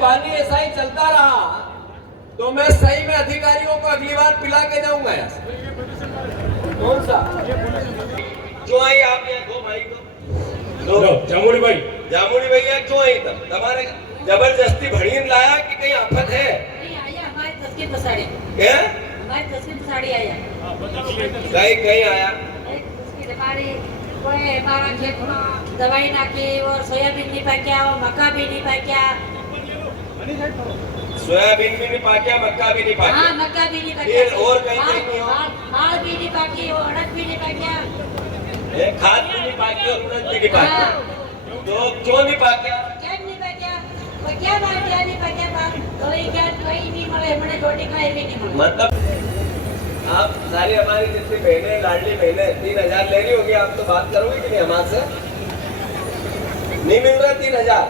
पानी ऐसा ही चलता रहा तो मैं सही में अधिकारियों को अगली बार पिला के जाऊंगा यहाँ से। कौन सा जो आई आप यहाँ दो भाई को जामुनी भाई यहाँ क्यों आई? तब तुम्हारे जबरदस्ती भड़ीन लाया कि कहीं आफत है? हमारी तस्वीर पसाड़ी आया कहीं आया कोई हमारा खेत दवाई नाखी और सोयाबीन नहीं पाक्या और मक्का भी नहीं पाक्या। सोयाबीन भी नहीं पाक्या, मक्का भी नहीं पाक्या। हाँ, मक्का भी नहीं पाक्या। और कहीं नहीं हो? हाल भी नहीं पाकी और उड़द भी नहीं पाक्या। खाद भी नहीं पाकी और उड़द भी नहीं पाक्या। तो क्यों नहीं पाक्या? क्या नहीं पाक्या? तो क्या बात क्या नहीं पाक्या बात? कोई नहीं मिले हमने रोटी खाई भी नहीं मिले। मतलब आप सारी हमारी जितनी बहनें लाडली बहनें 3000 ले रही होगी, आप तो बात करोगे कि नहीं हमारे से? नहीं मिल रहा 3000?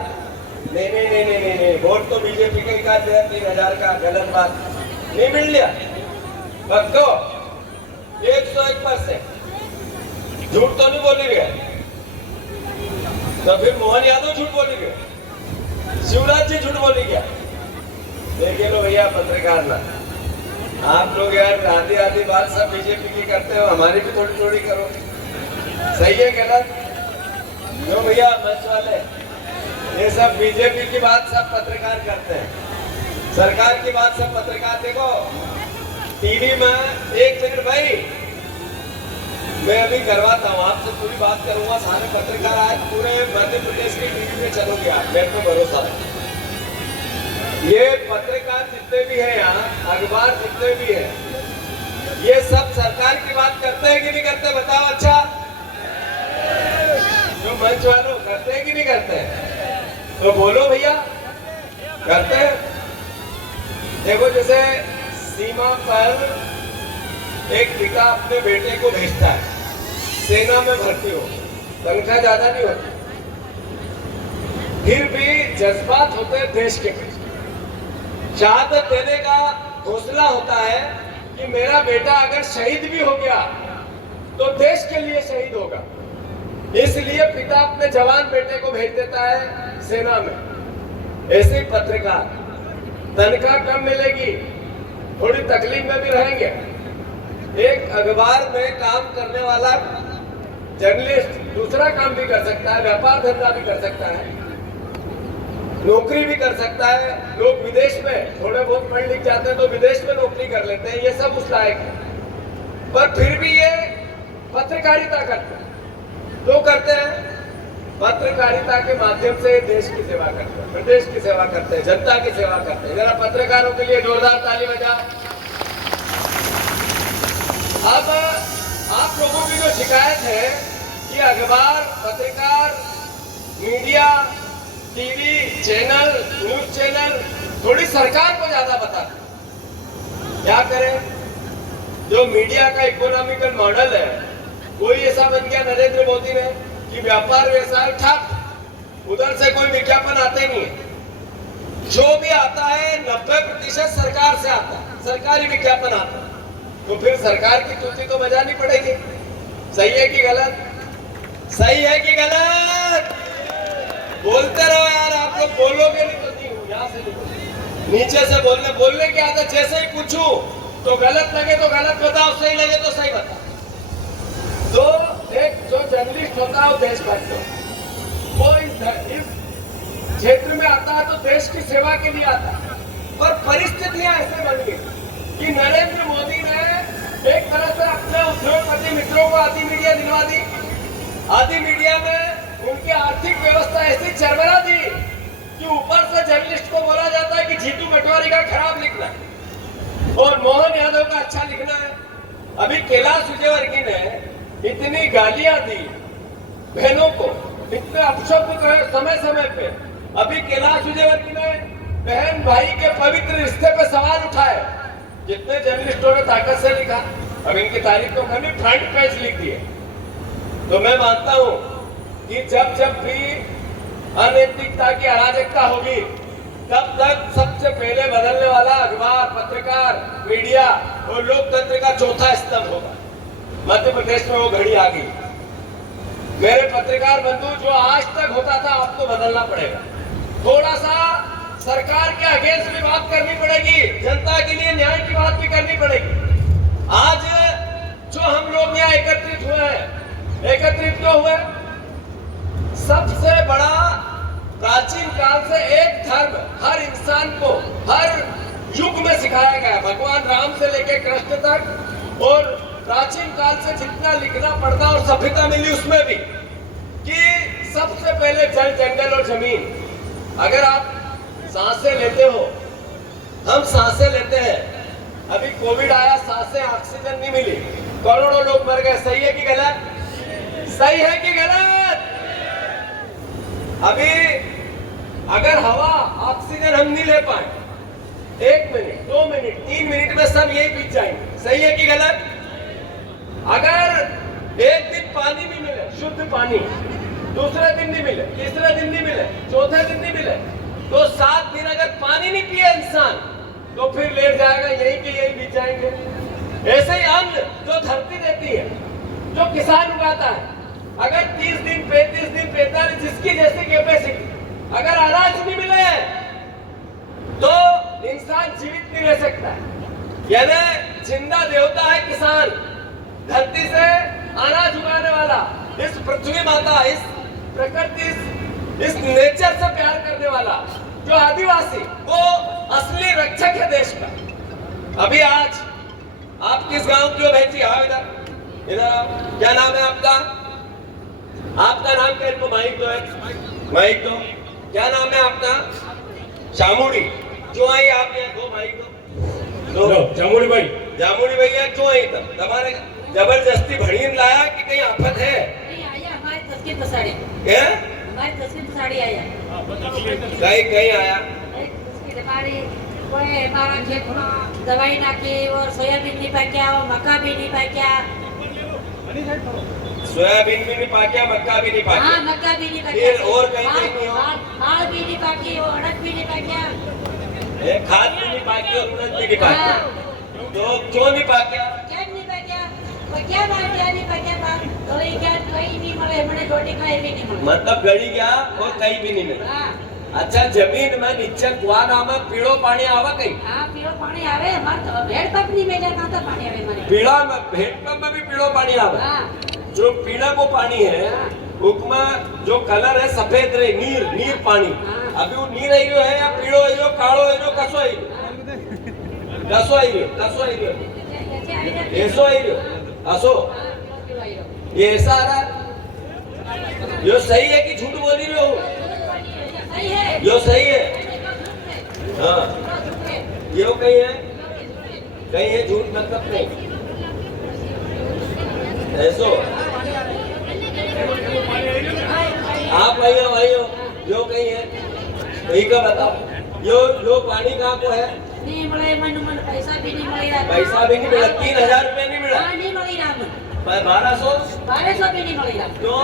नहीं, वोट तो बीजेपी के का दिया 3000 का, गलत बात। नहीं मिल लिया पक्को 101%। झूठ तो नहीं बोली गए? तो फिर मोहन यादव झूठ बोली गए, शिवराज जी झूठ बोली गया। देखिए लो भैया पत्रकार ना, आप लोग यार आधी बात सब बीजेपी की करते हो, हमारी भी थोड़ी थोड़ी करो। सही है गलत? क्यों भैया मंच वाले? ये सब बीजेपी की बात सब पत्रकार करते हैं, सरकार की बात सब पत्रकार। देखो टीवी में एक मिनट भाई, मैं अभी करवाता हूँ आपसे पूरी बात करूंगा। सारे पत्रकार आज पूरे मध्य प्रदेश की टीवी में चलोगे आप, मेरे को भरोसा है। ये पत्रकार जितने भी हैं यहाँ, अखबार जितने भी हैं, ये सब सरकार की बात करते हैं कि नहीं करते? बताओ। अच्छा जो मंच वालों करते हैं कि नहीं करते? तो बोलो भैया करते हैं। देखो जैसे सीमा पर एक पिता अपने बेटे को भेजता है, सेना में भर्ती हो, तनख्वाह ज्यादा नहीं होती, फिर भी जज्बात होते हैं देश के प्रति। शहादत देने का हौसला होता है कि मेरा बेटा अगर शहीद भी हो गया तो देश के लिए शहीद होगा, इसलिए पिता अपने जवान बेटे को भेज देता है सेना में। ऐसे पत्रकार तनख्वाह कम मिलेगी, थोड़ी तकलीफ में भी रहेंगे। एक अखबार में काम करने वाला जर्नलिस्ट दूसरा काम भी कर सकता है, व्यापार धंधा भी कर सकता है, नौकरी भी कर सकता है। लोग विदेश में थोड़े बहुत पढ़ लिख जाते हैं तो विदेश में नौकरी कर लेते हैं, ये सब उस लायक है। पर फिर भी ये पत्रकारिता करते हैं। तो करते हैं पत्रकारिता के माध्यम से देश की सेवा करते हैं, प्रदेश की सेवा करते हैं, जनता की सेवा करते हैं। जरा पत्रकारों के लिए जोरदार ताली बजाओ। अब आप लोगों की जो शिकायत है कि अखबार, पत्रकार, media, TV channel, news channel थोड़ी सरकार को ज्यादा बताते, क्या करें? जो मीडिया का इकोनॉमिकल मॉडल है कोई ऐसा बन गया नरेंद्र मोदी ने कि व्यापार व्यवसाय ठप, उधर से कोई विज्ञापन आते नहीं है। जो भी आता है 90% सरकार से आता है, सरकारी विज्ञापन आता है। तो फिर सरकार की तुलसी तो बजानी पड़ेगी। सही है कि गलत? सही है कि गलत? बोलते रहो यार, आप लोग बोलोगे नहीं तो नहीं हूँ, यहाँ से नीचे से बोलने की आदत। जैसे ही पूछूं तो गलत लगे तो गलत बताओ, सही लगे तो सही बताओ। तो एक जो जर्नलिस्ट होता है वो देशभक्त होता है, वो इस क्षेत्र में आता है तो देश की सेवा के लिए आता है। पर परिस्थितियां ऐसे बन गई कि नरेंद्र मोदी ने एक तरह से अपने उद्योगपति मित्रों को आदि मीडिया दिलवा दी। आदि मीडिया में उनकी आर्थिक व्यवस्था ऐसी चरमरा दी कि ऊपर से जर्नलिस्ट को बोला जाता है कि जीतू पटवारी का खराब लिखना है और मोहन यादव का अच्छा लिखना है। अभी कैलाश विजयवर्गीय ने इतनी गालियां दी बहनों को, इतने अपशब्द कहे समय समय पे। अभी कैलाश विजयवर्गीय ने बहन भाई के पवित्र रिश्ते पे सवाल उठाए, जितने जर्नलिस्टों ने ताकत से लिखा। अब इनकी तारीफ तो कभी फ्रंट पेज लिख दिए। तो मैं मानता हूं कि जब जब भी अनैतिकता की अराजकता होगी तब तक सबसे पहले बदलने वाला अखबार, पत्रकार, मीडिया और लोकतंत्र का चौथा स्तंभ होगा। मध्य प्रदेश में वो घड़ी आ गई। मेरे पत्रकार बंधु, जो आज तक होता था आपको बदलना पड़ेगा। थोड़ा सा सरकार के अगेंस्ट भी बात करनी पड़ेगी, जनता के लिए न्याय की बात भी करनी पड़ेगी। आज जो हम लोग यहाँ एकत्रित हुए हैं, एकत्रित क्यों हुए? सबसे बड़ा प्राचीन काल से एक धर्म हर इंसान को हर युग में सिखाया गया, भगवान राम से लेकर कृष्ण तक, और प्राचीन काल से जितना लिखना पढ़ना और सभ्यता मिली उसमें भी, कि सबसे पहले जल, जंगल और जमीन। अगर आप सांसें लेते हो, हम सांसें लेते हैं, अभी कोविड आया, सांसें ऑक्सीजन नहीं मिली, करोड़ों लोग मर गए। सही है कि गलत? सही है कि गलत? अभी अगर हवा, ऑक्सीजन हम नहीं ले पाए, 1 मिनट, 2 मिनट, 3 मिनट में सब यही बीत जाएंगे। सही है कि गलत? अगर एक दिन पानी नहीं मिले, शुद्ध पानी, दूसरे दिन नहीं मिले, तीसरे दिन नहीं मिले, चौथे दिन नहीं मिले, तो 7 दिन अगर पानी नहीं पिए इंसान, तो फिर लेट जाएगा, यही के यही बीत जाएंगे। ऐसे ही अन्न जो धरती देती है, जो किसान उगाता है, अगर 30 दिन, 35 दिन, 45, जिसकी जैसी कैपेसिटी, अगर अनाज नहीं मिले तो इंसान जीवित नहीं रह सकता है। यानी जिंदा देवता है किसान, धरती से अनाज उगाने वाला, इस पृथ्वी माता, इस प्रकृति, इस नेचर से प्यार करने वाला जो आदिवासी, वो असली रक्षक है देश का। अभी आज आप किस गांव की हो बहन जी? हाँ, इधर इधर आओ। क्या नाम है आपका? आपका नाम क्या? इनको माइक दो, माइक दो। क्या नाम है आपका? जामुड़ी। क्यों आई आप यहाँ? दो माइक दो। जामुड़ी भाई, जामुड़ी भैया क्यों आई? तब तुम्हारे जबरदस्ती भड़ीन लाया कि कहीं आफत है? नहीं आया, हमारी तस्वीर तो साड़ी, क्या? हमारी तस्वीर तो साड़ी आया, कहीं कहीं आया? एक तस्वीर हमारी, कोई हमारा खेत में दवाई नाखी और सोयाबीन नहीं पाक्या और मक्का भी नहीं पाक्या। सोयाबीन भी नहीं पाक्या, मक्का भी नहीं हाँ, पाक्या, मक्का भी नहीं पाक्या, फिर और कहीं कहीं नहीं हो? हाल भी नहीं पाकी और अड़द भी नहीं पाक्या। खाद भी नहीं पाकी और उड़द भी नहीं पाक्या। तो क्यों नहीं पाक्या? क्या नहीं पाक्या? क्या बात क्या नहीं पाक्या बात? तो ये क्या कहीं नहीं मिले, हमने रोटी खाई भी नहीं मिले। मतलब गड़ी गया और कहीं भी नहीं मिला। हाँ, अच्छा, जमीन में नीचे कुआ नाम पीड़ो पानी आवा कहीं? हाँ, पीळो पानी આવે, અમાર તો ભેડ પંપની મેજા કાંતા पानी આવે मारे। पीड़ा में, भेड़ पंप में भी पीड़ो पानी आवा। हाँ, जो पीड़ा को पानी है, उसमें जो कलर है सफेद रहे, नीर नीर पानी। अभी वो नीर आई है या पीड़ो आई हो, काड़ो आई हो, कसो आई हो, कसो आई हो, कसो आई हो, ऐसो आई हो, असो, ये ऐसा आ रहा है? यो सही है कि झूठ बोल रही हो? सही है। यो सही है। हाँ, यो कहीं है, कहीं है झूठ, मतलब नहीं ऐसो। आप भाइयों भाइयों, यो कहीं है, कहीं का बताओ। यो पानी कहाँ को है? नहीं मिले, मन पैसा भी नहीं मिलेगा। पैसा भी नहीं मिला, 3000 रुपए नहीं मिला, हाँ, नहीं मिलेगा मन। 1200 1200 भी नहीं मिलेगा। क्यों?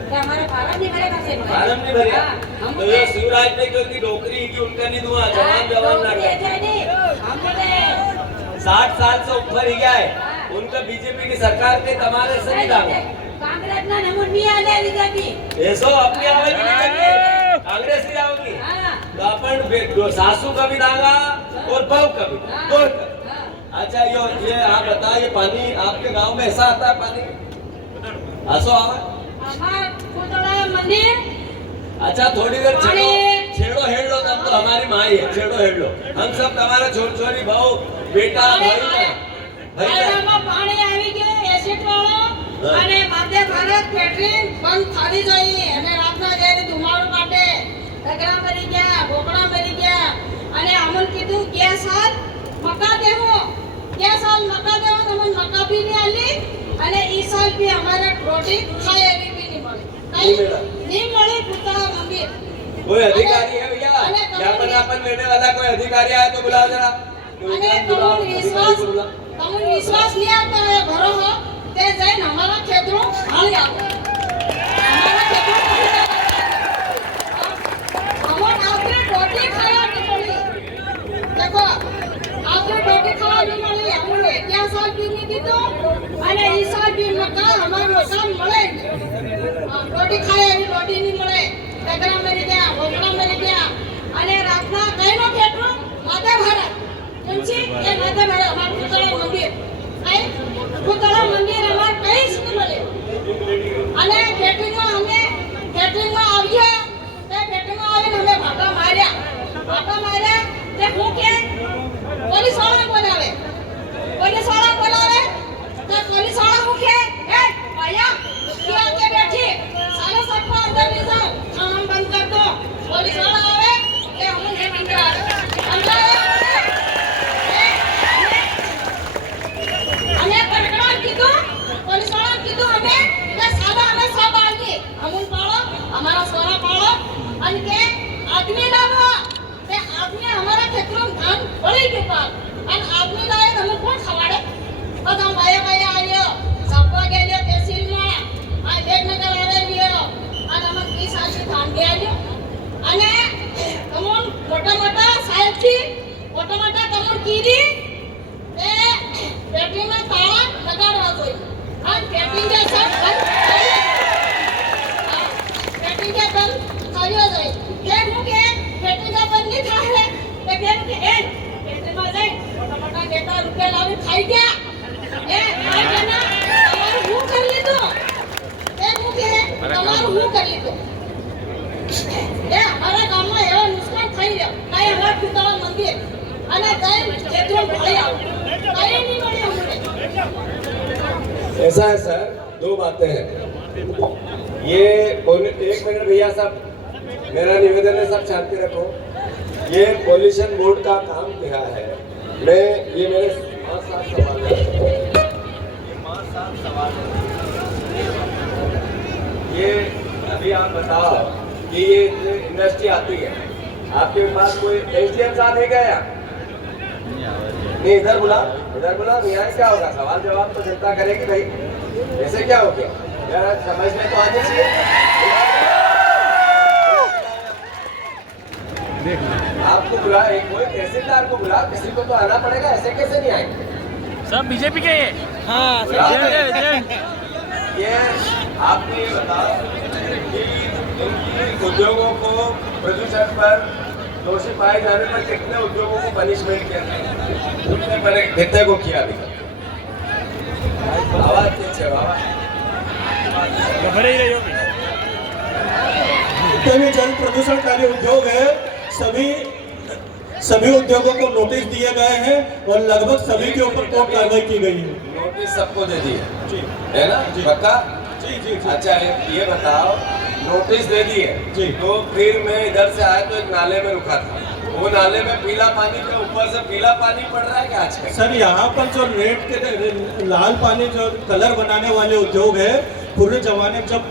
क्या हमारे फार्म नहीं भरेगा से? फार्म नहीं भरिया? हम तो ये शिवराज ने क्योंकि नौकरी की उनका नहीं दुआ, जवान जवान ना कर। हम बोले 60 साल से ऊपर ही गया है, उनका बीजेपी की सरकार के तमारे से नहीं दांगा। कांग्रेस ना नमून नहीं आले बीजेपी। ऐसो अपनी आवेगी नहीं लगी, कांग्रेस की आओगी। हाँ, तो अपन सासू का भी दांगा और बहू का भी, दो का। अच्छा, ये आप बताओ, ये पानी आपके गांव में ऐसा आता है पानी? असो आवा? हमारा पुतला मंदिर। अच्छा, थोड़ी देर छेड़ो, पानी। छेड़ो हेड़ लो, तब तो हमारी माँ ही है, छेड़ो हेड़ लो। हम सब तुम्हारा छोरी बहू बेटा भाई આયરામાં પાણી આવી ગયું એસિડ વાળો અને વંદે ભારત પેટ્રોલિંગ બંધ થઈ ગઈ અને રાતના જ્યારે ધુમાડો કાઢે ઢગલા મરી ગયા ભોકડા મરી ગયા અને અમન કીધું કે સાલ મકા દેવો તમને મકા બી નહીં આલી અને ઈ સાલ બી અમારે રોટી ખાય એવી બી નહીં મળી નહીં મળી પુતળા મંદિર कोई अधिकारी है भैया? ज्ञापन ज्ञापन देने वाला कोई अधिकारी आया तो बुलाओ जरा। અને તમને વિશ્વાસ નહીં આવતો હોય ભરો હો તે જઈને અમારા ખેતરો હાળી આવો અમારા ખેતરો અમોન આપણે રોટી ખાવા નહીં મળી દેખો આપણે રોટી ખાવા નહીં મળી અમને 11 સાલ બી નહીં દીધો અને ઈ સાલ બી મકા અમારો કામ મળે રોટી ખાય એવી રોટી નહીં મળે ડગરા મરી ગયા ભોગડા મરી ગયા અને રાતના કઈનો કેટલું માતા ભારત કેમછી એ માતા ભારત અમાર પુતળા મંદિર કઈ પુતળા મંદિર અમાર કઈ સ્કૂલ લે અને કેટરિંગમાં અમે કેટરિંગમાં આવ્યા તે કેટરિંગમાં આવીને અમે ભાગા માર્યા તે હું કે પોલીસ વાળા બોલાવે तो पुलिस वाला હું કે એ ભૈયા ક્યાં આકે બેઠી સાલો सबको अंदर ले जाओ हम बंद कर दो पुलिस वाला आवे કે हम ये अंदर अंदर हमें कड़कड़ा कीधो पुलिस वाला कीधो हमें કે सादा हमें सब आगे हम पाड़ो हमारा सोना पाड़ो અને કે आदमी लाવો તે आदमी हमारा क्षेत्र में धान बड़ी के पास અને आदमी लाए हम कौन खवाड़े બધા ભાઈ આવ્યો સપવા ગયો તહેસીલમાં આ વેદનગર આવ્યો અને અમે 30 આશી થાંગે આવ્યો અને તમોન મોટા સાહેબથી મોટા તમોન કીધી એ પેટીમાં તાળા લગાડવા જોઈએ અને પેટી જે છે પેટી જે બંધ કર્યો જાય કેમ કે પેટી જે બંધ નહીં થાય તો કેમ કે એ પેટીમાં જાય મોટા નેતા રૂપિયા લાવી ખાઈ ગયા એ આ કેના તમારું હું કરી લીધું એ હું કે તમારું હું કરી લીધું એ અમારા ગામમાં એવો નુકસાન થઈ ગયો કઈ અમાર પુતળા મંદિર અને કઈ ક્ષેત્રો ભાઈ આવ કઈ નહીં મળે અમને ऐसा है सर, दो बातें हैं। ये एक मिनट भैया साहब, मेरा निवेदन है सब शांति रखो। ये पॉल्यूशन बोर्ड का काम क्या है? मैं ये मेरे 5-7 सवाल है। ये अभी आप बताओ कि ये इंडस्ट्री आती है, आपके पास कोई एसडीएम साहब है क्या? नहीं, इधर बुला यहाँ क्या होगा? सवाल जवाब तो जनता करेगी भाई, ऐसे क्या हो गया यार? समझ में तो आनी चाहिए। आपको बुला, कोई तहसीलदार को बुला, किसी को तो आना पड़ेगा, ऐसे कैसे नहीं आएंगे? सब बीजेपी के हैं। हाँ ये आपने ये बताओ कि इनकी उद्योगों को प्रदूषण पर दोषी पाए जाने पर कितने उद्योगों को पनिशमेंट किया, कितने को किया अभी तक? आवाज पीछे घबरा ही रही होगी। जितने भी जल प्रदूषणकारी उद्योग है सभी उद्योगों को नोटिस दिए गए हैं और लगभग सभी के ऊपर कोर्ट कार्रवाई की गई है। नोटिस सबको दे दी जी है ना? जी। पक्का? जी अच्छा ये बताओ, नोटिस दे दिए जी। तो फिर मैं इधर से आया तो एक नाले में रुका था, वो नाले में पीला पानी के ऊपर से पीला पानी पड़ रहा है क्या आजकल? सर यहाँ पर जो रेड के लाल पानी जो कलर बनाने वाले उद्योग है, पूरे जमाने में जब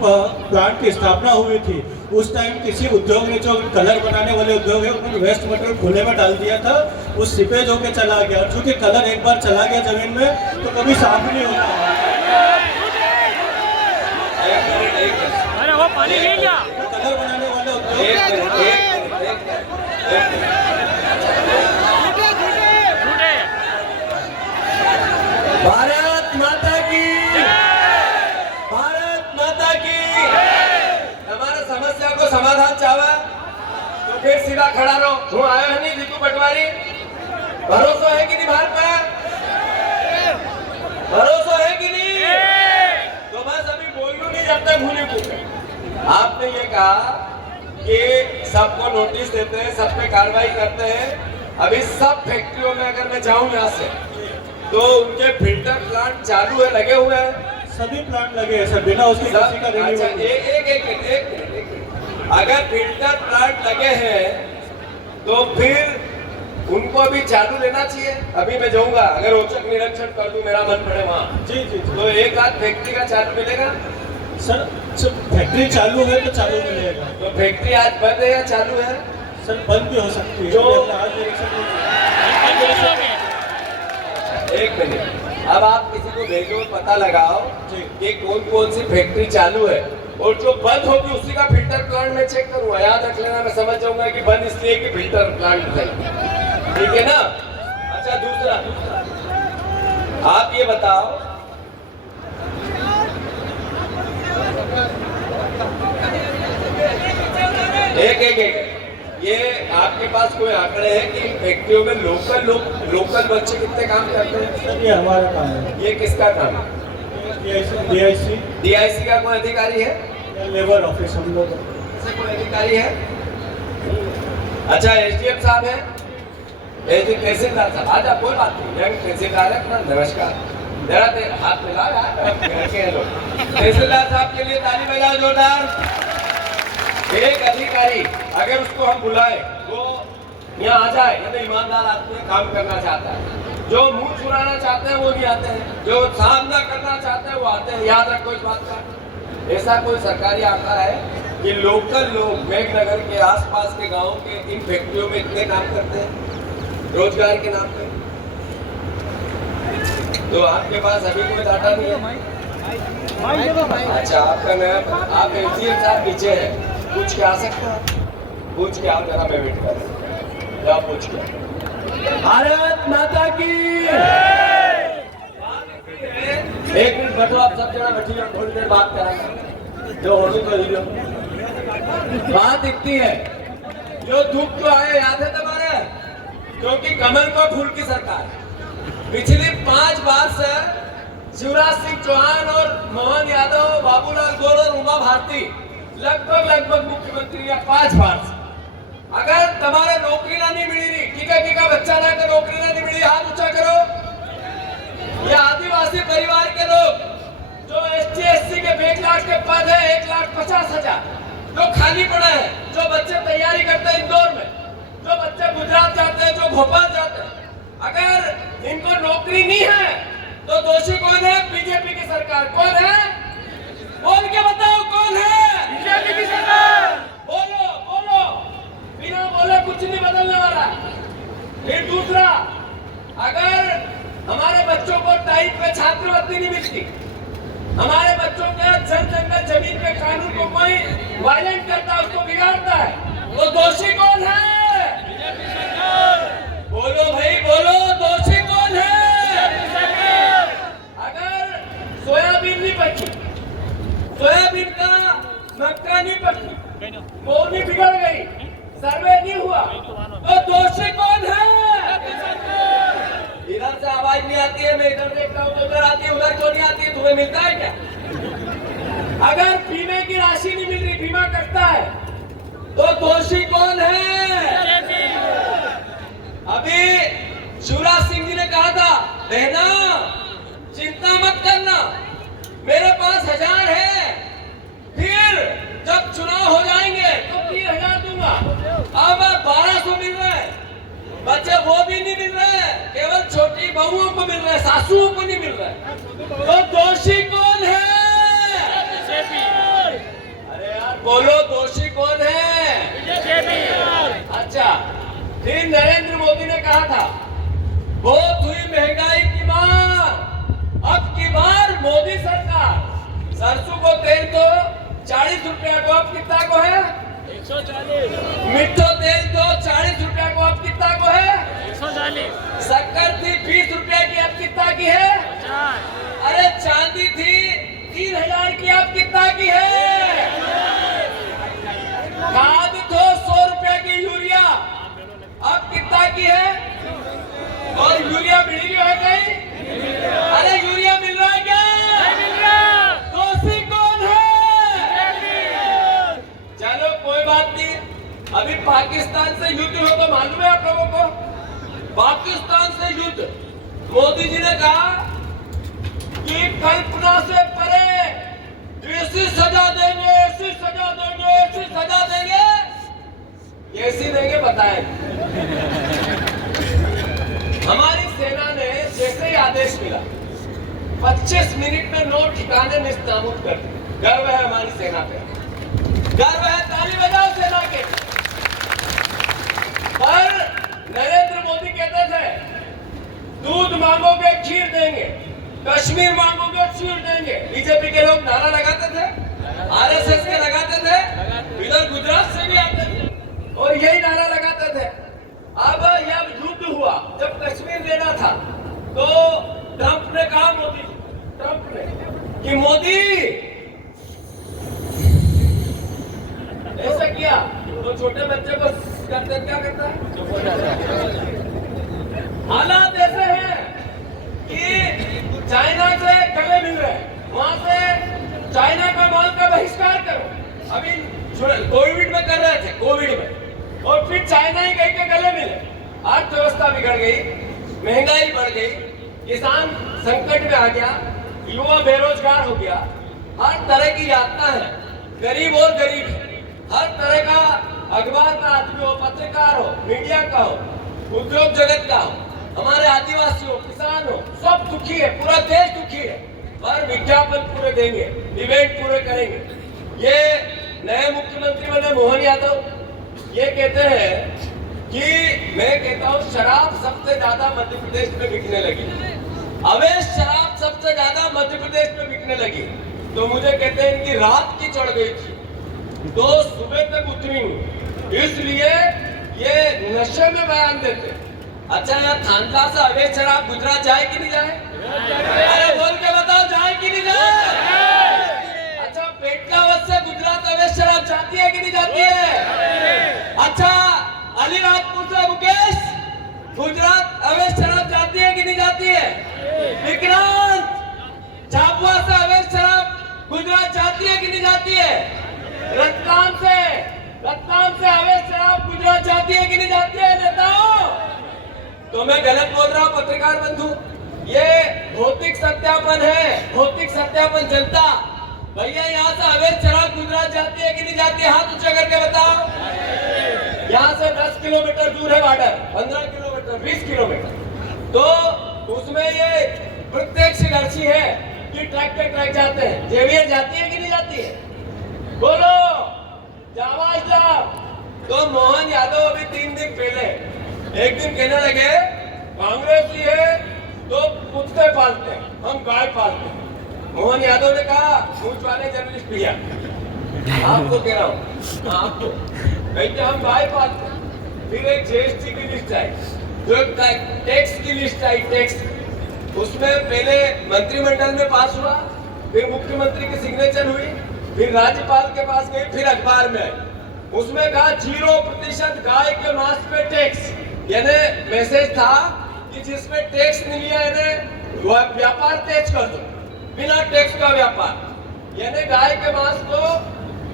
प्लांट की स्थापना हुई थी उस टाइम किसी उद्योग ने जो कलर बनाने वाले उद्योग है उन्होंने वेस्ट मटेरियल खुले में डाल दिया था, वो सिपेज होके चला गया। चूंकि कलर एक बार चला गया जमीन में तो कभी साफ नहीं होता। अरे वो पानी नहीं क्या? कलर बनाने वाले उद्योग झूठे। भारत माता की, भारत माता की। हमारा समस्या को समाधान चाहवा तो फिर सीधा खड़ा रहो। हूँ आया है नहीं जीतू पटवारी, भरोसा है कि नहीं भारत पे? भरोसा है कि नहीं? तो बस अभी बोलूं नहीं जब तक भूले पूछे। आपने ये कहा कि सबको नोटिस देते हैं, सब पे कार्रवाई करते हैं। अभी सब फैक्ट्रियों में अगर मैं जाऊं यहाँ से तो उनके फिल्टर प्लांट चालू है, लगे हुए हैं? सभी प्लांट लगे हैं सर, बिना उसके किसी का अच्छा, रिन्यूअल नहीं। एक मिनट। अगर फिल्टर प्लांट लगे हैं तो फिर उनको अभी चालू लेना चाहिए। अभी मैं जाऊंगा, अगर औचक निरीक्षण कर दूं, मेरा मन पड़े वहाँ, जी तो एक आध फैक्ट्री का चालू मिलेगा? सर फैक्ट्री चालू है तो चालू मिलेगा। तो फैक्ट्री आज बंद है या चालू है? सर बंद भी हो सकती है। जो- आज निरीक्षण नहीं किया। एक मिनट, अब आप किसी को भेजो, पता लगाओ जी। कि कौन कौन सी फैक्ट्री चालू है और जो बंद होगी उसी का फिल्टर प्लांट में चेक करूंगा। याद रख लेना, मैं समझ जाऊंगा कि बंद इसलिए कि फिल्टर प्लांट है, ठीक है ना? अच्छा दूसरा आप ये बताओ, एक ये आपके पास कोई आंकड़े हैं कि फैक्ट्रियों में लोकल बच्चे कितने काम करते हैं? सर ये हमारा काम है। ये किसका काम है? DIC DIC का कोई अधिकारी है? लेबर ऑफिस हम लोग। से कोई अधिकारी है? अच्छा, SDM साहब है? तहसीलदार साहब, आज कोई बात नहीं, यंग तहसीलदार है अपना। नमस्कार, जरा हाथ मिला यार, तहसीलदार साहब के लिए ताली बजाओ जोरदार। एक अधिकारी अगर उसको हम बुलाए वो यहाँ आ जाए, ये तो ईमानदार आदमी काम करना चाहता है। जो मुंह चुराना चाहते हैं वो नहीं आते हैं, जो सामना करना चाहते हैं वो आते हैं। याद रखो इस बात का। ऐसा कोई सरकारी आंकड़ा है कि लोकल लोग मेघनगर के आसपास के गांव के इन फैक्ट्रियों में इतने काम करते हैं रोजगार के नाम पे? तो आपके पास अभी कोई डाटा नहीं है? अच्छा, आपका नया, आप SDM साहब पीछे है, पूछ के आ सकते हैं? पूछ के आओ जरा, मैं वेट कर रहा हूं। क्या पूछ के? भारत माता की। एक मिनट बैठो, आप सब जरा बैठिए, थोड़ी देर बात करेंगे। जो होगी तो लीजिए। बात इतनी है, जो दुख तो आए याद है तुम्हारे, क्योंकि कमल को फूल की सरकार पिछली 5 बार से शिवराज सिंह चौहान और मोहन यादव, बाबूलाल गौर और उमा भारती लगभग मुख्यमंत्री या 5 बार से। अगर तुम्हारे नौकरी ना नहीं मिली रही, टीका बच्चा ना तो नौकरी ना नहीं मिली, हाथ ऊंचा करो। ये आदिवासी परिवार के लोग जो ST SC के 1 लाख के पद है, 1,50,000 जो खाली पड़ा है, जो बच्चे तैयारी करते हैं इंदौर में, जो बच्चे गुजरात जाते हैं, जो भोपाल जाते हैं, अगर इनको नौकरी नहीं है तो दोषी कौन है? बीजेपी की सरकार। कौन है? बोल के बताओ कौन है? बीजेपी की सरकार। बोलो बोलो, बिना बोले कुछ नहीं बदलने वाला। फिर दूसरा, अगर हमारे बच्चों को टाइम पे छात्रवृत्ति नहीं मिलती, हमारे बच्चों के जंगल जमीन पे कानून को कोई वायलेट करता है, उसको बिगाड़ता है, तो दोषी कौन है? बोलो भाई बोलो, दोषी कौन है? अगर सोयाबीन नहीं पकी, सोयाबीन का मक्का नहीं पकी, बोनी बिगड़ गई, सर्वे नहीं हुआ, तो दोषी कौन है? इधर से आवाज नहीं आती है, मैं इधर देखता हूँ तो उधर आती है, उधर क्यों नहीं आती है? तुम्हें मिलता है क्या? अगर बीमे की राशि नहीं मिल रही, बीमा कटता है, तो दोषी कौन है? अभी शिवराज सिंह जी ने कहा था, बहना चिंता मत करना, मेरे पास 1000 है, फिर जब चुनाव हो जाएंगे तो 3000 दूंगा। अब 1200 मिल रहे हैं, बच्चे वो भी नहीं मिल रहे हैं, केवल छोटी बहुओं को मिल रहे हैं, सासुओं को नहीं मिल रहे। तो दोषी कौन है? अरे यार बोलो, दोषी कौन है? अच्छा, फिर नरेंद्र मोदी ने कहा था, बहुत हुई महंगाई की मार, अब की बार मोदी सरकार। सरसों को तेल तो 40 रुपया को, अब कितना को है? 140। मिठो तेल तो 40 रुपया को, अब कितना को है? 140। शक्कर थी 20 रुपया की, अब कितना की है? 50। अरे चांदी थी 3000 की, अब कितना की है? खाद तो 100 रुपया की यूरिया, अब कितना की है? और यूरिया मिल रही है कहीं? अरे यूरिया मिल रहा है क्या? नहीं मिल रहा। दोषी कौन है? चलो कोई बात नहीं, अभी पाकिस्तान से युद्ध हो तो मालूम है आप लोगों को? पाकिस्तान से युद्ध, मोदी जी ने कहा कि कल्पना से परे ऐसी सजा देंगे, ऐसी सजा देंगे, ऐसी सजा देंगे। कैसी देंगे बताएं? हमारी सेना ने जैसे ही आदेश मिला 25 मिनट में 9 ठिकाने निस्तामुत कर दिए। गर्व है हमारी सेना पे, गर्व है, ताली बजाओ सेना के। पर नरेंद्र मोदी कहते थे, दूध मांगोगे खीर देंगे, कश्मीर मांगोगे खीर देंगे। बीजेपी के लोग नारा लगाते थे, RSS के लगाते थे, इधर गुजरात से भी आते थे और यही नारा लगाते थे। अब जब युद्ध हुआ, जब कश्मीर लेना था, तो ट्रंप ने कहा, ट्रंप ने कि मोदी ऐसा किया तो छोटे बच्चे को नोटिस करते हैं क्या करता है? हालात ऐसे हैं कि चाइना से गले मिल रहे हैं, वहां से चाइना का माल का बहिष्कार करो। अभी कोविड में कर रहे थे, कोविड में, और फिर चाइना ही कहीं के गले मिले। अर्थव्यवस्था बिगड़ गई, महंगाई बढ़ गई, किसान संकट में आ गया, युवा बेरोजगार हो गया। हर तरह की यातना है, गरीब और गरीब है। हर तरह का अखबार का आदमी हो, पत्रकार हो, मीडिया का हो, उद्योग जगत का हो, हमारे आदिवासी हो, किसान हो, सब दुखी है, पूरा देश दुखी है। पर विज्ञापन पूरे देंगे, डिबेट पूरे करेंगे। ये नए मुख्यमंत्री बने मोहन यादव, ये कहते हैं कि मैं कहता हूँ शराब सबसे ज्यादा मध्य प्रदेश में बिकने लगी, अवैध शराब सबसे ज्यादा मध्य प्रदेश में बिकने लगी। तो मुझे कहते हैं इनकी रात की चढ़ गई थी तो सुबह तक उतरी नहीं, इसलिए ये नशे में बयान देते। अच्छा, यार थानका से अवैध शराब गुजरात जाए कि नहीं जाए? अरे बोल के बताओ, जाए कि नहीं जाए? अच्छा, पेटलावत से गुजरात अवैध शराब जाती है कि नहीं जाती है? अच्छा, अलीराजपुर से मुकेश गुजरात अवैध शराब जाती है कि नहीं जाती है? विक्रांत झाबुआ से अवैध शराब गुजरात जाती है कि नहीं जाती है? रतलाम से अवैध शराब गुजरात जाती है कि नहीं जाती है? नेताओं, तो मैं गलत बोल रहा हूँ पत्रकार बंधु? ये भौतिक सत्यापन है, भौतिक सत्यापन जनता। भैया यहाँ से अवैध शराब गुजरात जाती है कि नहीं जाती है? हाथ ऊंचा करके बताओ। यहाँ से 10 किलोमीटर दूर है बॉर्डर, 15 किलोमीटर, 20 किलोमीटर। तो उसमें ये प्रत्यक्षदर्शी है कि ट्रक पे ट्रक जाते हैं। जेवीआर जाती है कि नहीं जाती है? बोलो, आवाज दो। तो मोहन यादव अभी 3 दिन पहले एक दिन कहने लगे कांग्रेस ही है तो कुत्ते पालते हैं, हम गाय पालते हैं। मोहन यादव ने कहा, मूंछ वाले जर्नलिस्ट भैया, आपको कह रहा हूँ, आपको कहते हम गाय पालते हैं। फिर एक जीएसटी की लिस्ट आई, जो टैक्स की लिस्ट आई, टैक्स, उसमें पहले मंत्रिमंडल में पास हुआ, फिर मुख्यमंत्री की सिग्नेचर हुई, फिर राज्यपाल के पास गई, फिर अखबार में आई। उसमें कहा 0% गाय के मांस पे टैक्स, यानी मैसेज था कि जिसमें टैक्स नहीं लिया यानी व्यापार तेज कर दो, बिना टैक्स का व्यापार। यानी गाय के मांस को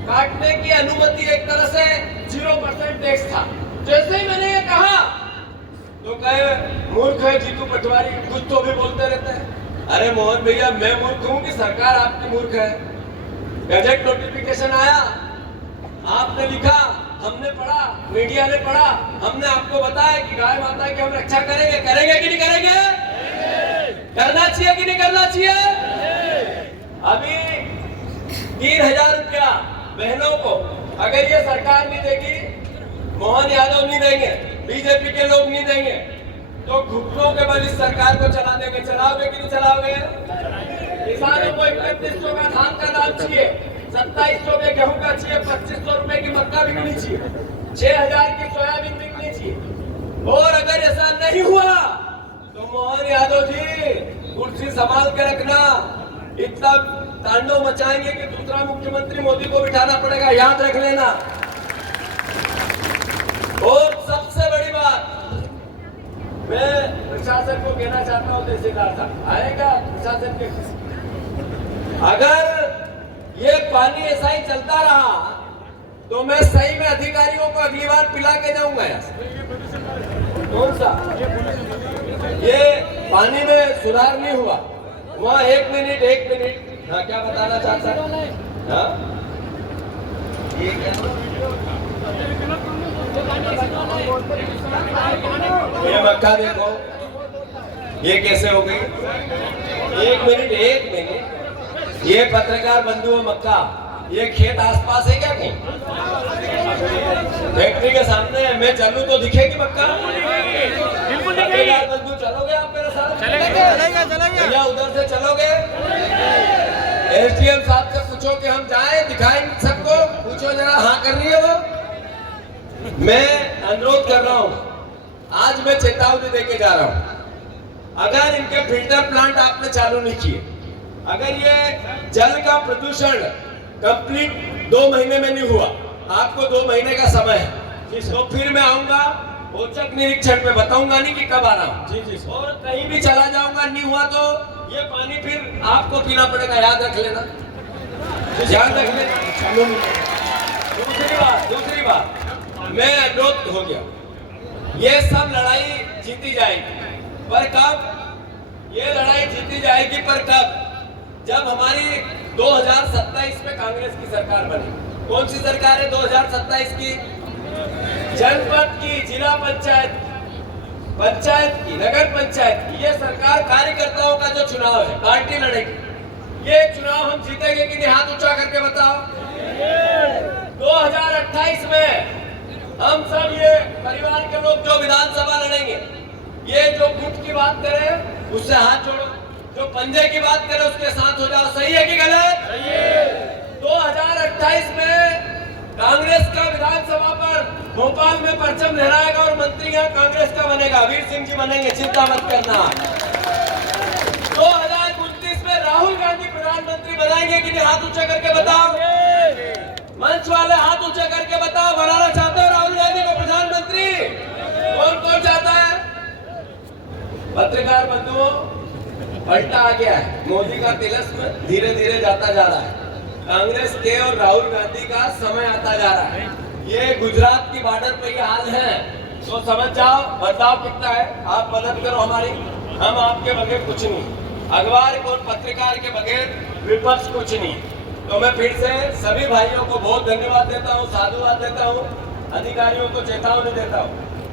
काटने की अनुमति, एक तरह से 0% टैक्स था। जैसे ही मैंने ये कहा तो कहे मूर्ख है जीतू पटवारी, कुछ तो भी बोलते रहते हैं। अरे मोहन भैया, मैं मूर्ख हूँ कि सरकार आपकी मूर्ख है? गजट नोटिफिकेशन आया, आपने लिखा, हमने पढ़ा, मीडिया ने पढ़ा, हमने आपको बताया कि गाय माता की हम रक्षा करेंगे। करेंगे कि नहीं करेंगे? करना चाहिए कि नहीं करना चाहिए? अभी 3000 रुपया बहनों को अगर ये सरकार नहीं देगी, मोहन यादव नहीं देंगे, बीजेपी के लोग नहीं देंगे, तो घुटनों के बल इस सरकार को चला देंगे। चलाओगे कि नहीं चलाओगे? किसानों को 3100 का धान का दाम चाहिए, 2700 के गेहूं का चाहिए, 2500 रुपए की मक्का बिकनी चाहिए, 6000 की सोयाबीन बिकनी चाहिए। और अगर ऐसा नहीं हुआ तो मोहन यादव जी कुर्सी संभाल के रखना, इतना तांडव मचाएंगे कि दूसरा मुख्यमंत्री मोदी को बिठाना पड़ेगा, याद रख लेना। और सबसे बड़ी बात मैं प्रशासन को कहना चाहता हूँ, तहसीलदार साहब आएगा प्रशासन के, अगर ये पानी ऐसा ही चलता रहा तो मैं सही में अधिकारियों को अगली बार पिला के जाऊंगा। कौन सा? ये पानी में सुधार नहीं हुआ वहाँ। एक मिनट, हाँ क्या बताना चाहता है? हाँ ये मक्का देखो ये कैसे हो गई। एक मिनट, ये पत्रकार बंधु मक्का, ये खेत आसपास है क्या कहीं? फैक्ट्री के सामने है, मैं चलूं तो दिखेगी मक्का? पत्रकार बंधु चलोगे आप मेरे साथ? चलेंगे। भैया उधर से चलोगे? एसडीएम साहब से पूछो कि हम जाएं, दिखाएं सबको, पूछो जरा, हाँ कर रही है वो? मैं अनुरोध कर रहा हूँ, आज मैं चेतावनी देके जा रहा हूँ, अगर इनके फिल्टर प्लांट आपने चालू नहीं किए, अगर ये जल का प्रदूषण कंप्लीट 2 महीने में नहीं हुआ, आपको 2 महीने का समय है, जी सर। तो फिर मैं आऊंगा औचक निरीक्षण पे, बताऊंगा नहीं कि कब आ रहा हूँ। जी जी सर। और कहीं भी चला जाऊंगा, नहीं हुआ तो ये पानी फिर आपको पीना पड़ेगा, याद रख लेना, याद रख लेना। चलो दूसरी बात मैं अनुरोध हो गया, ये सब लड़ाई जीती जाएगी, पर कब? ये लड़ाई जीती जाएगी पर कब? जब हमारी 2027 में कांग्रेस की सरकार बनी। कौन सी सरकार है 2027 की? जनपद की, जिला पंचायत, पंचायत की, नगर पंचायत की। ये सरकार कार्यकर्ताओं का जो चुनाव है, पार्टी लड़ेगी। ये चुनाव हम जीतेंगे कि नहीं? हाथ ऊंचा करके बताओ। 2028 में हम सब ये परिवार के लोग जो विधानसभा लड़ेंगे, ये जो गुट की बात करें उससे हाथ जोड़ो, जो पंजे की बात करें उसके साथ हो जाओ। सही है कि गलत? 2028 में कांग्रेस का विधानसभा पर भोपाल में परचम लहराएगा और मंत्री यहाँ कांग्रेस का बनेगा, वीर सिंह जी बनेंगे, चिंता मत करना। 2029 में राहुल गांधी प्रधानमंत्री बनाएंगे कि नहीं? हाथ ऊंचा करके बताओ। मंच वाले हाथ ऊंचा करके बताओ, बनाना चाहते हो राहुल गांधी को प्रधानमंत्री? कौन कौन चाहता है? पत्रकार बंधुओं, पलटा आ गया है, मोदी का तिलिस्म धीरे धीरे जाता जा रहा है, कांग्रेस के और राहुल गांधी का समय आता जा रहा है। ये गुजरात की बॉर्डर पे ये हाल है, तो समझ जाओ बदलाव कितना है। आप मदद करो हमारी, हम आपके बगैर कुछ नहीं, अखबार को पत्रकार के बगैर विपक्ष कुछ नहीं। तो मैं फिर से सभी भाइयों को बहुत धन्यवाद देता हूँ, साधुवाद देता हूँ, अधिकारियों को चेतावनी देता हूँ।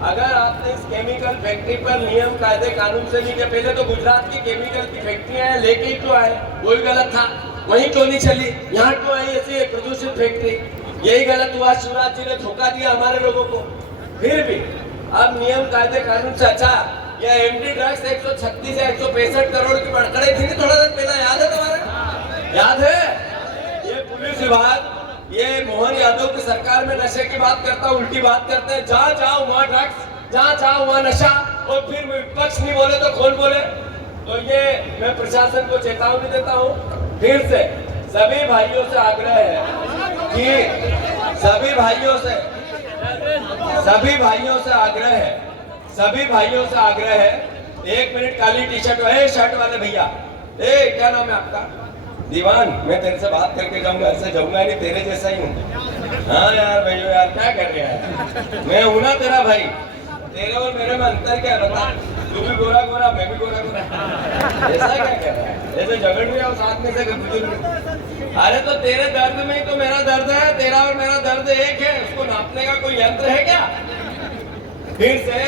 अगर आपने इस केमिकल फैक्ट्री पर नियम कायदे कानून से नहीं किया, पहले तो गुजरात की केमिकल की फैक्ट्रियां हैं, लेके क्यों आए? वही गलत था, वहीं क्यों नहीं चली? यहाँ क्यों आई ऐसी प्रदूषित फैक्ट्री? यही गलत हुआ, शिवराज जी ने धोखा दिया हमारे लोगों को। फिर भी अब नियम कायदे कानून से अच्छा, यह एमडी ड्रग्स 136 या 165 करोड़ की पकड़े थी थोड़ा दिन पहले, याद है तुम्हारे? याद है? ये पुलिस विभाग, ये मोहन यादव की सरकार में नशे की बात करता है, उल्टी बात करते हैं। जहाँ जाओ वहाँ ड्रग्स, जहाँ जाओ वहाँ नशा, और फिर विपक्ष नहीं बोले तो कौन बोले? तो ये मैं प्रशासन को चेतावनी देता हूँ। फिर से सभी भाइयों से आग्रह है कि सभी भाइयों से आग्रह है, 1 मिनट, काली टी शर्ट है, शर्ट वाले भैया, क्या नाम है आपका? दीवान, मैं तेरे से बात करके जाऊंगा, ऐसे जाऊंगा नहीं, तेरे जैसा ही हूँ। हाँ यार भैया, यार क्या कर रहे हैं? मैं हूं ना तेरा भाई, तेरे और मेरे में अंतर क्या है बता? तू भी गोरा गोरा, मैं भी गोरा गोरा, ऐसा क्या कर रहा है? ऐसे झगड़ रहे हो साथ में से बुजुर्ग। अरे तो तेरे दर्द में ही तो मेरा दर्द है, तेरा और मेरा दर्द एक है, उसको नापने का कोई यंत्र है क्या? फिर से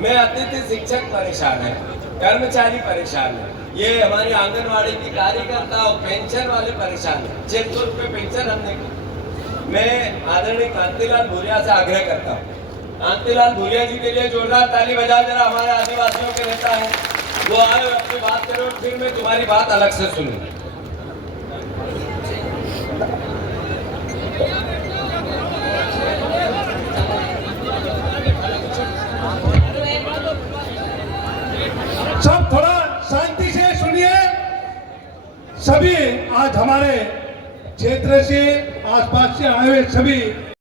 मैं अतिथि शिक्षक परेशान है, कर्मचारी परेशान है, ये हमारी आंगनवाड़ी की कार्यकर्ता और पेंशन वाले परेशान है। 600 रुपये पेंशन हमने की। मैं आदरणीय कांतिलाल भूरिया से आग्रह करता हूँ, कांतिलाल भूरिया जी के लिए जोरदार ताली बजा जरा, हमारे आदिवासियों के नेता हैं, वो आए और अपनी बात करो, और फिर मैं तुम्हारी बात अलग से सुनूं। सब थोड़ा शांति से सुनिए। सभी आज हमारे क्षेत्र से, आसपास से आए हुए सभी